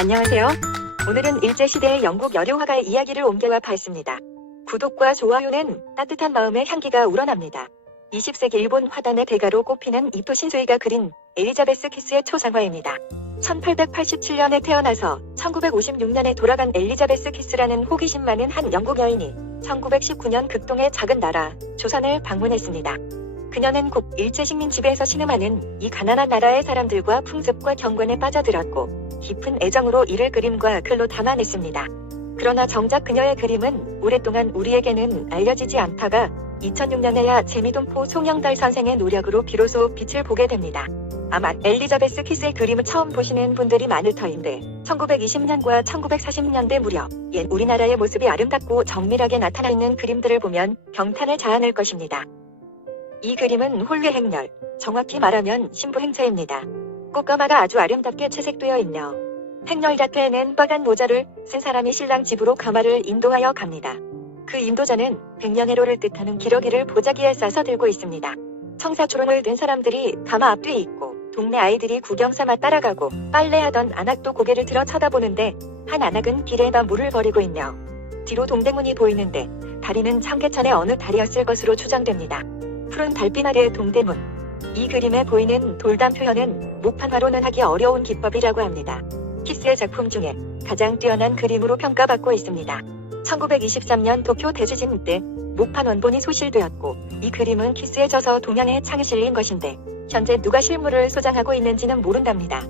안녕하세요. 오늘은 일제시대의 영국 여류화가의 이야기를 옮겨와 봤습니다. 구독과 좋아요는 따뜻한 마음의 향기가 우러납니다. 20세기 일본 화단의 대가로 꼽히는 이토 신수이가 그린 엘리자베스 키스의 초상화입니다. 1887년에 태어나서 1956년에 돌아간 엘리자베스 키스라는 호기심 많은 한 영국 여인이 1919년 극동의 작은 나라 조선을 방문했습니다. 그녀는 곧 일제 식민 지배에서 신음하는 이 가난한 나라의 사람들과 풍습과 경관에 빠져들었고 깊은 애정으로 이를 그림과 글로 담아냈습니다. 그러나 정작 그녀의 그림은 오랫동안 우리에게는 알려지지 않다가 2006년에야 재미동포 송영달 선생의 노력으로 비로소 빛을 보게 됩니다. 아마 엘리자베스 키스의 그림을 처음 보시는 분들이 많을 터인데 1920년과 1940년대 무렵 옛 우리나라의 모습이 아름답고 정밀하게 나타나 있는 그림들을 보면 경탄을 자아낼 것입니다. 이 그림은 홀례 행렬, 정확히 말하면 신부 행차입니다. 꽃가마가 아주 아름답게 채색되어 있며 행렬자퇴에는 빨간 모자를 쓴 사람이 신랑 집으로 가마를 인도하여 갑니다. 그 인도자는 백년해로를 뜻하는 기러기를 보자기에 싸서 들고 있습니다. 청사초롱을 든 사람들이 가마 앞뒤에 있고 동네 아이들이 구경 삼아 따라가고 빨래하던 안악도 고개를 들어 쳐다보는데 한 안악은 비레에다 물을 버리고 있며 뒤로 동대문이 보이는데 다리는 청계천의 어느 다리였을 것으로 추정됩니다. 푸른 달빛 아래 동대문. 이 그림에 보이는 돌담 표현은 목판화로는 하기 어려운 기법이라고 합니다. 키스의 작품 중에 가장 뛰어난 그림으로 평가받고 있습니다. 1923년 도쿄 대지진 때 목판 원본이 소실되었고 이 그림은 키스에 져서 동양의 창에 실린 것인데 현재 누가 실물을 소장하고 있는지는 모른답니다.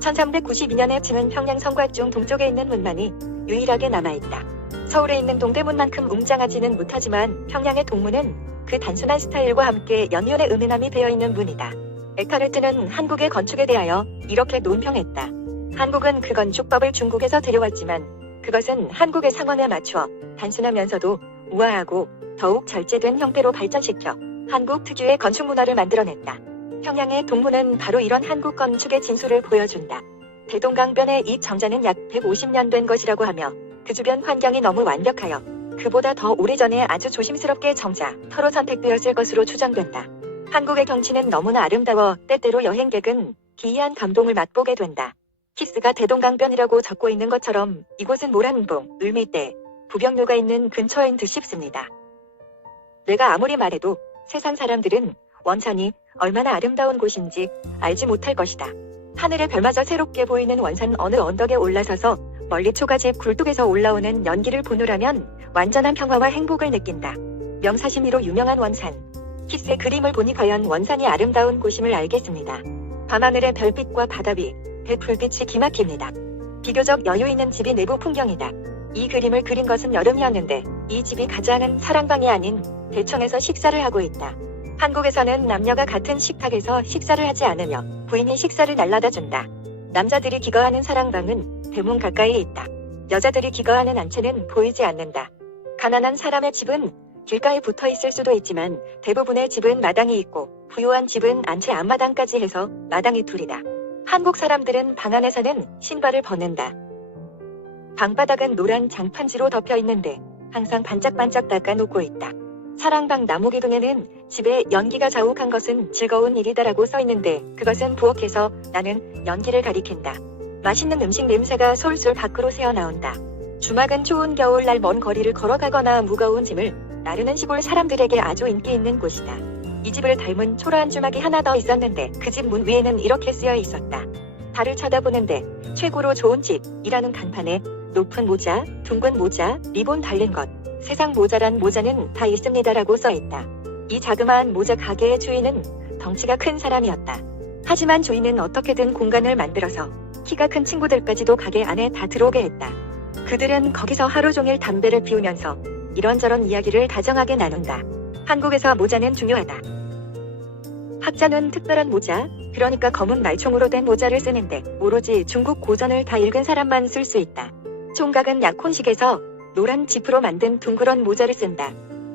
1392년에 지은 평양 성곽중 동쪽에 있는 문만이 유일하게 남아있다. 서울에 있는 동대문만큼 웅장하지는 못하지만 평양의 동문은 그 단순한 스타일과 함께 연륜의 은은함이 되어있는 문이다. 에카르트는 한국의 건축에 대하여 이렇게 논평했다. 한국은 그 건축법을 중국에서 들여왔지만 그것은 한국의 상황에 맞추어 단순하면서도 우아하고 더욱 절제된 형태로 발전시켜 한국 특유의 건축 문화를 만들어냈다. 평양의 동문은 바로 이런 한국 건축의 진수를 보여준다. 대동강변의 이 정자는 약 150년 된 것이라고 하며 그 주변 환경이 너무 완벽하여 그보다 더 오래전에 아주 조심스럽게 정자, 터로 선택되었을 것으로 추정된다. 한국의 경치는 너무나 아름다워 때때로 여행객은 기이한 감동을 맛보게 된다. 키스가 대동강변이라고 적고 있는 것처럼 이곳은 모란봉, 을미대, 부병로가 있는 근처인 듯 싶습니다. 내가 아무리 말해도 세상 사람들은 원산이 얼마나 아름다운 곳인지 알지 못할 것이다. 하늘의 별마저 새롭게 보이는 원산 어느 언덕에 올라서서 멀리 초가집 굴뚝에서 올라오는 연기를 보느라면 완전한 평화와 행복을 느낀다. 명사심리로 유명한 원산. 키스의 그림을 보니 과연 원산이 아름다운 곳임을 알겠습니다. 밤하늘의 별빛과 바다 위, 뱃불빛이 기막힙니다. 비교적 여유 있는 집이 내부 풍경이다. 이 그림을 그린 것은 여름이었는데 이 집이 가장은 사랑방이 아닌 대청에서 식사를 하고 있다. 한국에서는 남녀가 같은 식탁에서 식사를 하지 않으며 부인이 식사를 날라다 준다. 남자들이 기거하는 사랑방은 대문 가까이에 있다. 여자들이 기거하는 안채는 보이지 않는다. 가난한 사람의 집은 길가에 붙어 있을 수도 있지만 대부분의 집은 마당이 있고 부유한 집은 안채 앞마당까지 해서 마당이 둘이다. 한국 사람들은 방 안에서는 신발을 벗는다. 방바닥은 노란 장판지로 덮여 있는데 항상 반짝반짝 닦아놓고 있다. 사랑방 나무기둥에는 집에 연기가 자욱한 것은 즐거운 일이다라고 써있는데 그것은 부엌에서 나는 연기를 가리킨다. 맛있는 음식 냄새가 솔솔 밖으로 새어나온다. 주막은 추운 겨울날 먼 거리를 걸어가거나 무거운 짐을 나르는 시골 사람들에게 아주 인기 있는 곳이다. 이 집을 닮은 초라한 주막이 하나 더 있었는데 그 집 문 위에는 이렇게 쓰여 있었다. 달을 쳐다보는데 최고로 좋은 집이라는 간판에 높은 모자, 둥근 모자, 리본 달린 것, 세상 모자란 모자는 다 있습니다라고 써있다. 이 자그마한 모자 가게의 주인은 덩치가 큰 사람이었다. 하지만 주인은 어떻게든 공간을 만들어서 키가 큰 친구들까지도 가게 안에 다 들어오게 했다. 그들은 거기서 하루 종일 담배를 피우면서 이런저런 이야기를 다정하게 나눈다. 한국에서 모자는 중요하다. 학자는 특별한 모자, 그러니까 검은 말총으로 된 모자를 쓰는데 오로지 중국 고전을 다 읽은 사람만 쓸 수 있다. 총각은 약혼식에서 노란 지프로 만든 둥그런 모자를 쓴다.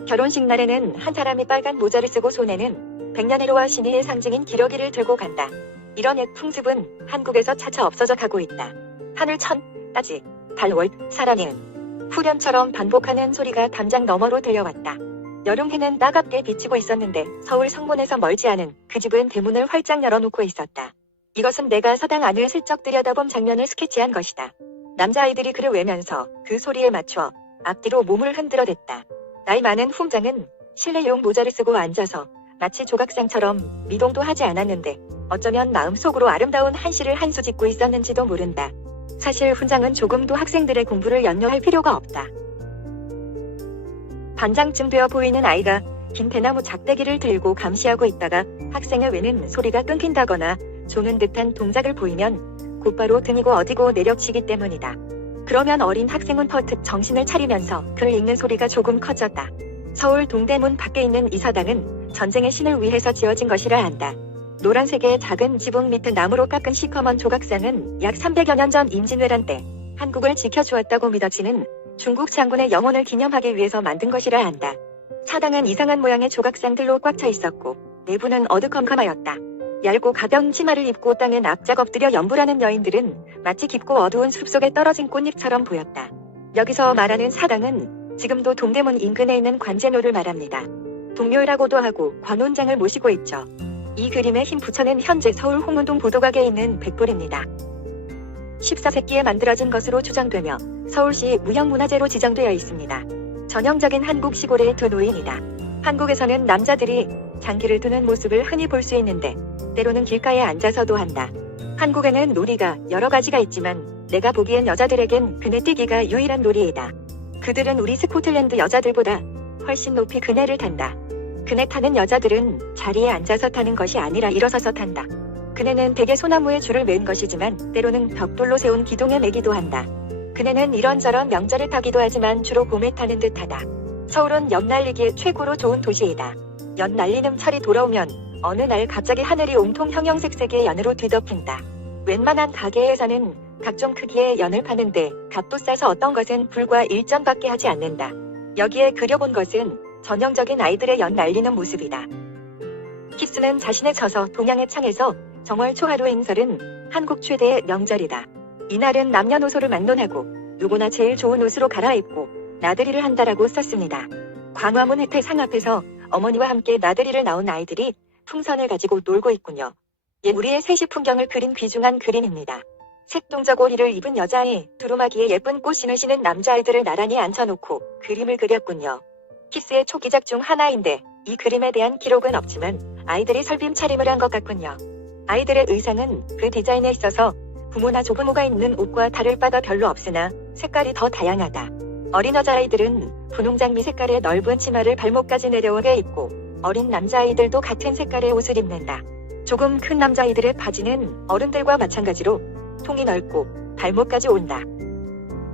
결혼식 날에는 한 사람이 빨간 모자를 쓰고 손에는 백년해로와 신의의 상징인 기러기를 들고 간다. 이런 옛 풍습은 한국에서 차차 없어져 가고 있다. 하늘 천, 따지, 달월, 사랑은 후렴처럼 반복하는 소리가 담장 너머로 들려왔다. 여름 해는 따갑게 비치고 있었는데 서울 성문에서 멀지 않은 그 집은 대문을 활짝 열어놓고 있었다. 이것은 내가 서당 안을 슬쩍 들여다본 장면을 스케치한 것이다. 남자아이들이 그를 외면서 그 소리에 맞춰 앞뒤로 몸을 흔들어댔다. 나이 많은 훈장은 실내용 모자를 쓰고 앉아서 마치 조각상처럼 미동도 하지 않았는데 어쩌면 마음속으로 아름다운 한시를 한 수 짓고 있었는지도 모른다. 사실 훈장은 조금도 학생들의 공부를 염려할 필요가 없다. 반장쯤 되어 보이는 아이가 긴 대나무 작대기를 들고 감시하고 있다가 학생의 외는 소리가 끊긴다거나 조는 듯한 동작을 보이면 곧바로 등이고 어디고 내려치기 때문이다. 그러면 어린 학생은 퍼뜩 정신을 차리면서 글을 읽는 소리가 조금 커졌다. 서울 동대문 밖에 있는 이 서당은 전쟁의 신을 위해서 지어진 것이라 한다. 노란색의 작은 지붕 밑에 나무로 깎은 시커먼 조각상은 약 300여 년 전 임진왜란 때 한국을 지켜주었다고 믿어지는 중국 장군의 영혼을 기념하기 위해서 만든 것이라 한다. 사당은 이상한 모양의 조각상들로 꽉 차 있었고 내부는 어두컴컴하였다. 얇고 가벼운 치마를 입고 땅에 납작 엎드려 연불하는 여인들은 마치 깊고 어두운 숲속에 떨어진 꽃잎처럼 보였다. 여기서 말하는 사당은 지금도 동대문 인근에 있는 관제노를 말합니다. 동묘라고도 하고 관원장을 모시고 있죠. 이 그림의 흰 부처는 현재 서울 홍은동 보도각에 있는 백불입니다. 14세기에 만들어진 것으로 추정되며 서울시 무형문화재로 지정되어 있습니다. 전형적인 한국 시골의 두 노인이다. 한국에서는 남자들이 장기를 두는 모습을 흔히 볼 수 있는데 때로는 길가에 앉아서도 한다. 한국에는 놀이가 여러 가지가 있지만 내가 보기엔 여자들에겐 그네 뛰기가 유일한 놀이이다. 그들은 우리 스코틀랜드 여자들보다 훨씬 높이 그네를 탄다. 그네 타는 여자들은 자리에 앉아서 타는 것이 아니라 일어서서 탄다. 그네는 대개 소나무에 줄을 맨 것이지만 때로는 벽돌로 세운 기둥에 매기도 한다. 그네는 이런저런 명절에 타기도 하지만 주로 봄에 타는 듯하다. 서울은 연 날리기에 최고로 좋은 도시이다. 연 날리는 철이 돌아오면 어느 날 갑자기 하늘이 온통 형형색색의 연으로 뒤덮인다. 웬만한 가게에서는 각종 크기의 연을 파는데 값도 싸서 어떤 것은 불과 1점밖에 하지 않는다. 여기에 그려본 것은 전형적인 아이들의 연 날리는 모습이다. 키스는 자신의 처서 동양의 창에서 정월 초하루 인설은 한국 최대의 명절이다. 이날은 남녀노소를 막론하고 누구나 제일 좋은 옷으로 갈아입고 나들이를 한다라고 썼습니다. 광화문 혜태상 앞에서 어머니와 함께 나들이를 나온 아이들이 풍선을 가지고 놀고 있군요. 우리의 세시 풍경을 그린 귀중한 그림입니다. 색동적 오리를 입은 여자아이, 두루마기에 예쁜 꽃 신으시는 남자아이들을 나란히 앉혀놓고 그림을 그렸군요. 키스의 초기작 중 하나인데 이 그림에 대한 기록은 없지만 아이들이 설빔 차림을 한 것 같군요. 아이들의 의상은 그 디자인에 있어서 부모나 조부모가 입는 옷과 다를 바가 별로 없으나 색깔이 더 다양하다. 어린 여자아이들은 분홍장미 색깔의 넓은 치마를 발목까지 내려오게 입고 어린 남자아이들도 같은 색깔의 옷을 입는다. 조금 큰 남자아이들의 바지는 어른들과 마찬가지로 통이 넓고 발목까지 온다.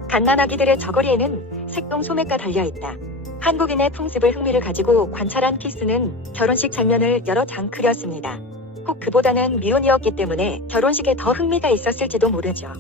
갓난아기들의 저고리에는 색동 소매가 달려있다. 한국인의 풍습을 흥미를 가지고 관찰한 키스는 결혼식 장면을 여러 장 그렸습니다. 혹 그보다는 미혼이었기 때문에 결혼식에 더 흥미가 있었을지도 모르죠.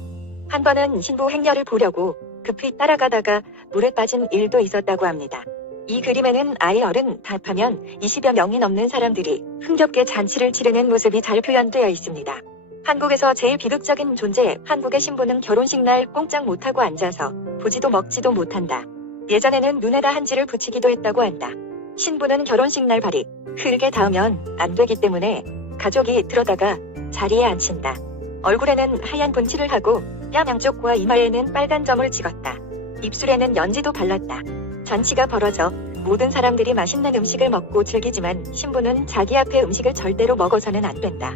한 번은 신부 행렬을 보려고 급히 따라가다가 물에 빠진 일도 있었다고 합니다. 이 그림에는 아이 어른 다 합하면 20여 명이 넘는 사람들이 흥겹게 잔치를 치르는 모습이 잘 표현되어 있습니다. 한국에서 제일 비극적인 존재, 한국의 신부는 결혼식 날 꼼짝 못하고 앉아서 보지도 먹지도 못한다. 예전에는 눈에다 한지를 붙이기도 했다고 한다. 신부는 결혼식 날 발이 흙에 닿으면 안 되기 때문에 가족이 들어다가 자리에 앉힌다. 얼굴에는 하얀 분칠을 하고 뺨 양쪽과 이마에는 빨간 점을 찍었다. 입술에는 연지도 발랐다. 잔치가 벌어져 모든 사람들이 맛있는 음식을 먹고 즐기지만 신부는 자기 앞에 음식을 절대로 먹어서는 안 된다.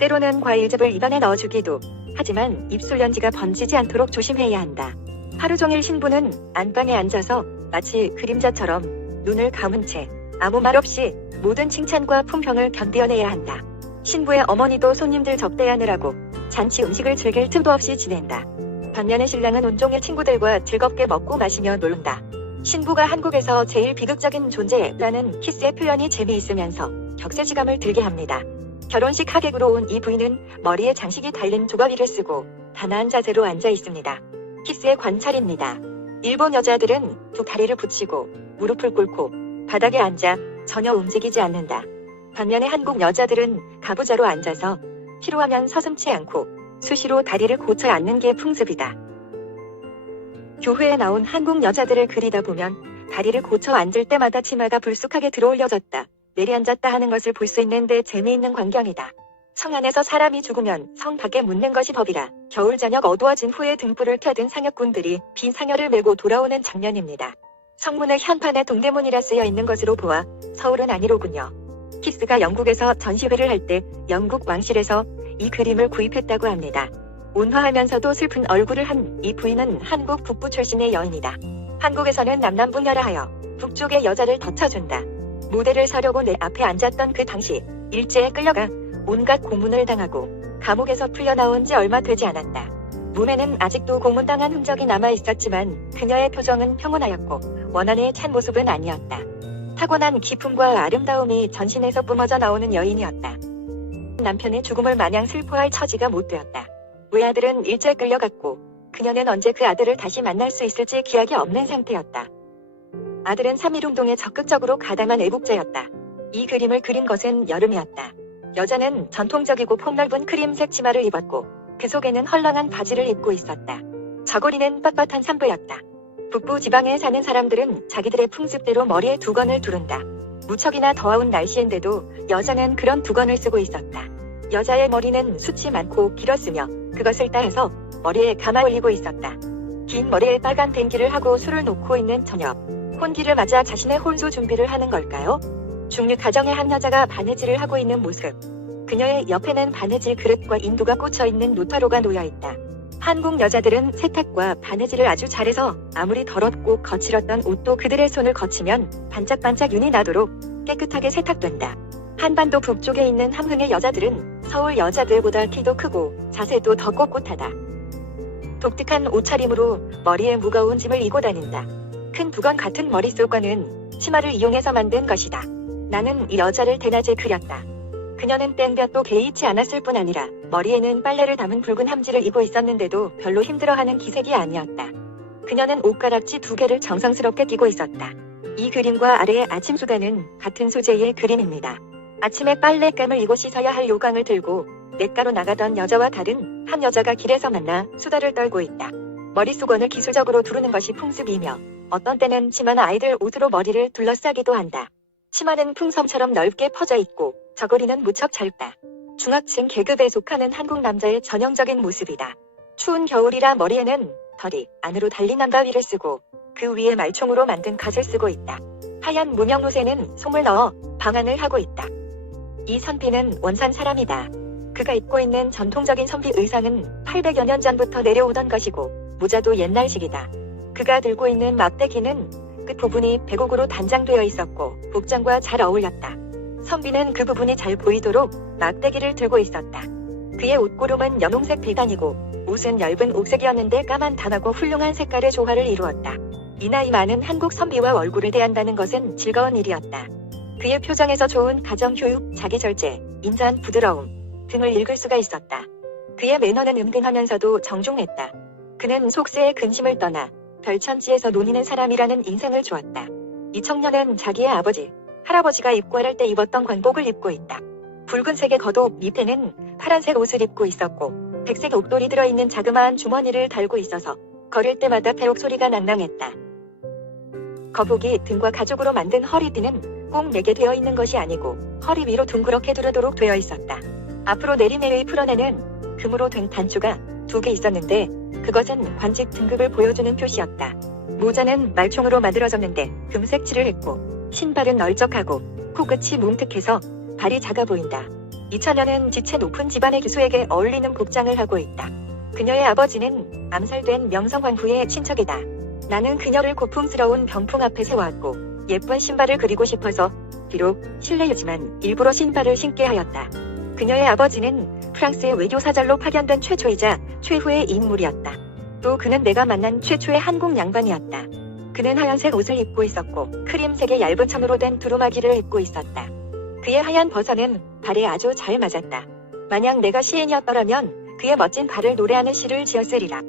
때로는 과일즙을 입안에 넣어주기도 하지만 입술 연지가 번지지 않도록 조심해야 한다. 하루 종일 신부는 안방에 앉아서 마치 그림자처럼 눈을 감은 채 아무 말 없이 모든 칭찬과 품평을 견뎌내야 한다. 신부의 어머니도 손님들 접대하느라고 잔치 음식을 즐길 틈도 없이 지낸다. 반면에 신랑은 온종일 친구들과 즐겁게 먹고 마시며 놀다. 신부가 한국에서 제일 비극적인 존재라는 키스의 표현이 재미있으면서 격세지감을 들게 합니다. 결혼식 하객으로 온 이 부인은 머리에 장식이 달린 조가위를 쓰고 단아한 자세로 앉아 있습니다. 키스의 관찰입니다. 일본 여자들은 두 다리를 붙이고 무릎을 꿇고 바닥에 앉아 전혀 움직이지 않는다. 반면에 한국 여자들은 가부좌로 앉아서 필요하면 서슴지 않고 수시로 다리를 고쳐 앉는 게 풍습이다. 교회에 나온 한국 여자들을 그리다 보면 다리를 고쳐 앉을 때마다 치마가 불쑥하게 들어올려졌다, 내려앉았다 하는 것을 볼 수 있는데 재미있는 광경이다. 성 안에서 사람이 죽으면 성 밖에 묻는 것이 법이라 겨울 저녁 어두워진 후에 등불을 켜든 상역군들이 빈 상여를 메고 돌아오는 장면입니다. 성문의 현판에 동대문이라 쓰여 있는 것으로 보아 서울은 아니로군요. 키스가 영국에서 전시회를 할 때 영국 왕실에서 이 그림을 구입했다고 합니다. 온화하면서도 슬픈 얼굴을 한 이 부인은 한국 북부 출신의 여인이다. 한국에서는 남남북녀라 하여 북쪽의 여자를 덧쳐준다. 무대를 서려고 내 앞에 앉았던 그 당시 일제에 끌려가 온갖 고문을 당하고 감옥에서 풀려나온 지 얼마 되지 않았다. 몸에는 아직도 고문당한 흔적이 남아있었지만 그녀의 표정은 평온하였고 원한의 찬 모습은 아니었다. 타고난 기품과 아름다움이 전신에서 뿜어져 나오는 여인이었다. 남편의 죽음을 마냥 슬퍼할 처지가 못 되었다. 외아들은 일제 끌려갔고 그녀는 언제 그 아들을 다시 만날 수 있을지 기약이 없는 상태였다. 아들은 3.1운동에 적극적으로 가담한 애국자였다. 이 그림을 그린 것은 여름이었다. 여자는 전통적이고 폭넓은 크림색 치마를 입었고 그 속에는 헐렁한 바지를 입고 있었다. 저고리는 뻣뻣한 산부였다. 북부 지방에 사는 사람들은 자기들의 풍습대로 머리에 두건을 두른다. 무척이나 더운 날씨인데도 여자는 그런 두건을 쓰고 있었다. 여자의 머리는 숱이 많고 길었으며 그것을 따해서 머리에 감아 올리고 있었다. 긴 머리에 빨간 댕기를 하고 술을 놓고 있는 저녁. 혼기를 맞아 자신의 혼수 준비를 하는 걸까요? 중류 가정의 한 여자가 바느질을 하고 있는 모습. 그녀의 옆에는 바느질 그릇과 인두가 꽂혀있는 노타로가 놓여있다. 한국 여자들은 세탁과 바느질을 아주 잘해서 아무리 더럽고 거칠었던 옷도 그들의 손을 거치면 반짝반짝 윤이 나도록 깨끗하게 세탁된다. 한반도 북쪽에 있는 함흥의 여자들은 서울 여자들보다 키도 크고 자세도 더 꼿꼿하다. 독특한 옷차림으로 머리에 무거운 짐을 이고 다닌다. 큰 두건 같은 머릿속과는 치마를 이용해서 만든 것이다. 나는 이 여자를 대낮에 그렸다. 그녀는 땡볕도 개의치 않았을 뿐 아니라 머리에는 빨래를 담은 붉은 함지를 입고 있었는데도 별로 힘들어하는 기색이 아니었다. 그녀는 옷가락지 2개를 정성스럽게 끼고 있었다. 이 그림과 아래의 아침 수다는 같은 소재의 그림입니다. 아침에 빨랫감을 이고 씻어야 할 요강을 들고 냇가로 나가던 여자와 다른 한 여자가 길에서 만나 수다를 떨고 있다. 머릿수건을 기술적으로 두르는 것이 풍습이며 어떤 때는 치마나 아이들 옷으로 머리를 둘러싸기도 한다. 치마는 풍선처럼 넓게 퍼져 있고 저고리는 무척 짧다. 중학층 계급에 속하는 한국 남자의 전형적인 모습이다. 추운 겨울이라 머리에는 덜이 안으로 달린 안가위를 쓰고 그 위에 말총으로 만든 갓을 쓰고 있다. 하얀 무명옷에는 솜을 넣어 방한을 하고 있다. 이 선비는 원산 사람이다. 그가 입고 있는 전통적인 선비 의상은 800여 년 전부터 내려오던 것이고 모자도 옛날식이다. 그가 들고 있는 막대기는 끝 부분이 백옥으로 단장되어 있었고 복장과 잘 어울렸다. 선비는 그 부분이 잘 보이도록 막대기를 들고 있었다. 그의 옷고름은 연홍색 비단이고 옷은 엷은 옥색이었는데 까만 단하고 훌륭한 색깔의 조화를 이루었다. 이 나이 많은 한국 선비와 얼굴을 대한다는 것은 즐거운 일이었다. 그의 표정에서 좋은 가정교육, 자기절제, 인자한 부드러움 등을 읽을 수가 있었다. 그의 매너는 은근하면서도 정중했다. 그는 속세의 근심을 떠나 별천지에서 논이는 사람이라는 인상을 주었다. 이 청년은 자기의 아버지, 할아버지가 입궐할 때 입었던 관복을 입고 있다. 붉은색의 겉옷 밑에는 파란색 옷을 입고 있었고 백색 옥돌이 들어있는 자그마한 주머니를 달고 있어서 걸을 때마다 배옥 소리가 낭낭했다. 거북이 등과 가죽으로 만든 허리띠는 꼭 매게 되어 있는 것이 아니고 허리 위로 둥그렇게 두르도록 되어 있었다. 앞으로 내리매의 풀어내는 금으로 된 단추가 2개 있었는데 그것은 관직 등급을 보여주는 표시였다. 모자는 말총으로 만들어졌는데 금색 칠을 했고 신발은 널쩍하고 코끝이 뭉툭해서 발이 작아 보인다. 이 처녀는 지체 높은 집안의 교수에게 어울리는 복장을 하고 있다. 그녀의 아버지는 암살된 명성황후의 친척이다. 나는 그녀를 고풍스러운 병풍 앞에 세워왔고 예쁜 신발을 그리고 싶어서 비록 실내이지만 일부러 신발을 신게 하였다. 그녀의 아버지는 프랑스의 외교사절로 파견된 최초이자 최후의 인물이었다. 또 그는 내가 만난 최초의 한국 양반이었다. 그는 하얀색 옷을 입고 있었고 크림색의 얇은 천으로 된 두루마기를 입고 있었다. 그의 하얀 버선은 발에 아주 잘 맞았다. 만약 내가 시인이었더라면 그의 멋진 발을 노래하는 시를 지었으리라.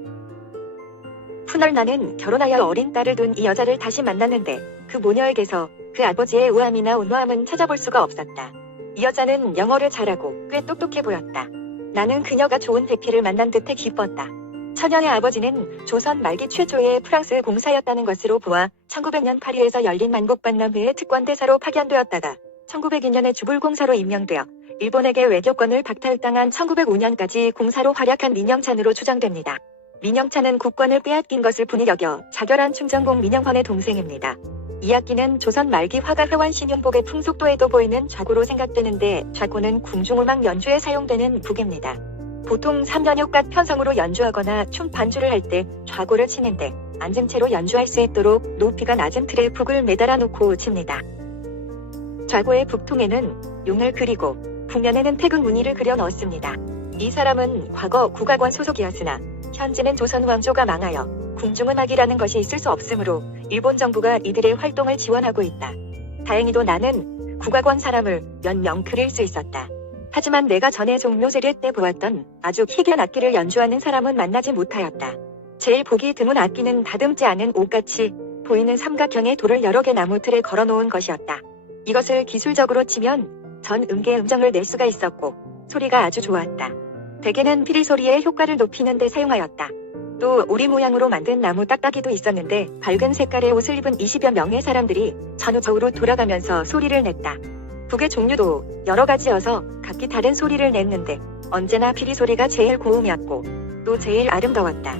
훗날 나는 결혼하여 어린 딸을 둔 이 여자를 다시 만났는데 그 모녀에게서 그 아버지의 우함이나 온화함은 찾아볼 수가 없었다. 이 여자는 영어를 잘하고 꽤 똑똑해 보였다. 나는 그녀가 좋은 배필을 만난 듯해 기뻤다. 처녀의 아버지는 조선 말기 최초의 프랑스 공사였다는 것으로 보아 1900년 파리에서 열린 만국반람회의 특권대사로 파견되었다가 1902년에 주불공사로 임명되어 일본에게 외교권을 박탈당한 1905년까지 공사로 활약한 민영찬으로 추정됩니다. 민영찬은 국권을 빼앗긴 것을 분이 여겨 자결한 충정공 민영헌의 동생입니다. 이 악기는 조선 말기 화가 회원 신윤복의 풍속도에도 보이는 좌고로 생각되는데, 좌고는 궁중음악 연주에 사용되는 북입니다. 보통 3연역각 편성으로 연주하거나 춤 반주를 할 때 좌고를 치는데, 앉은 채로 연주할 수 있도록 높이가 낮은 틀에 북을 매달아 놓고 칩니다. 좌고의 북통에는 용을 그리고 북면에는 태극 무늬를 그려 넣었습니다. 이 사람은 과거 국악원 소속이었으나 현재는 조선 왕조가 망하여 궁중음악이라는 것이 있을 수 없으므로 일본 정부가 이들의 활동을 지원하고 있다. 다행히도 나는 국악원 사람을 몇 명 그릴 수 있었다. 하지만 내가 전에 종묘제례 때 보았던 아주 희귀한 악기를 연주하는 사람은 만나지 못하였다. 제일 보기 드문 악기는 다듬지 않은 옷같이 보이는 삼각형의 돌을 여러 개 나무 틀에 걸어놓은 것이었다. 이것을 기술적으로 치면 전 음계 음정을 낼 수가 있었고 소리가 아주 좋았다. 대개는 피리 소리의 효과를 높이는 데 사용하였다. 또 오리 모양으로 만든 나무 딱딱이도 있었는데, 밝은 색깔의 옷을 입은 20여 명의 사람들이 전후좌우로 돌아가면서 소리를 냈다. 북의 종류도 여러 가지여서 각기 다른 소리를 냈는데 언제나 피리 소리가 제일 고음이었고 또 제일 아름다웠다.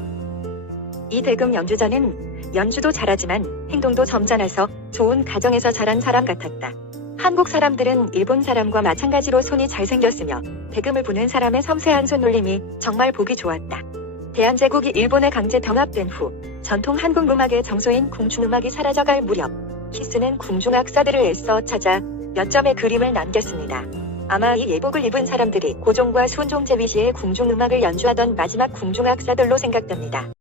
이 대금 연주자는 연주도 잘하지만 행동도 점잖아서 좋은 가정에서 자란 사람 같았다. 한국 사람들은 일본 사람과 마찬가지로 손이 잘생겼으며 대금을 부는 사람의 섬세한 손놀림이 정말 보기 좋았다. 대한제국이 일본에 강제 병합된 후 전통 한국 음악의 정소인 궁중음악이 사라져갈 무렵, 키스는 궁중악사들을 애써 찾아 몇 점의 그림을 남겼습니다. 아마 이 예복을 입은 사람들이 고종과 순종 제위시에 궁중음악을 연주하던 마지막 궁중악사들로 생각됩니다.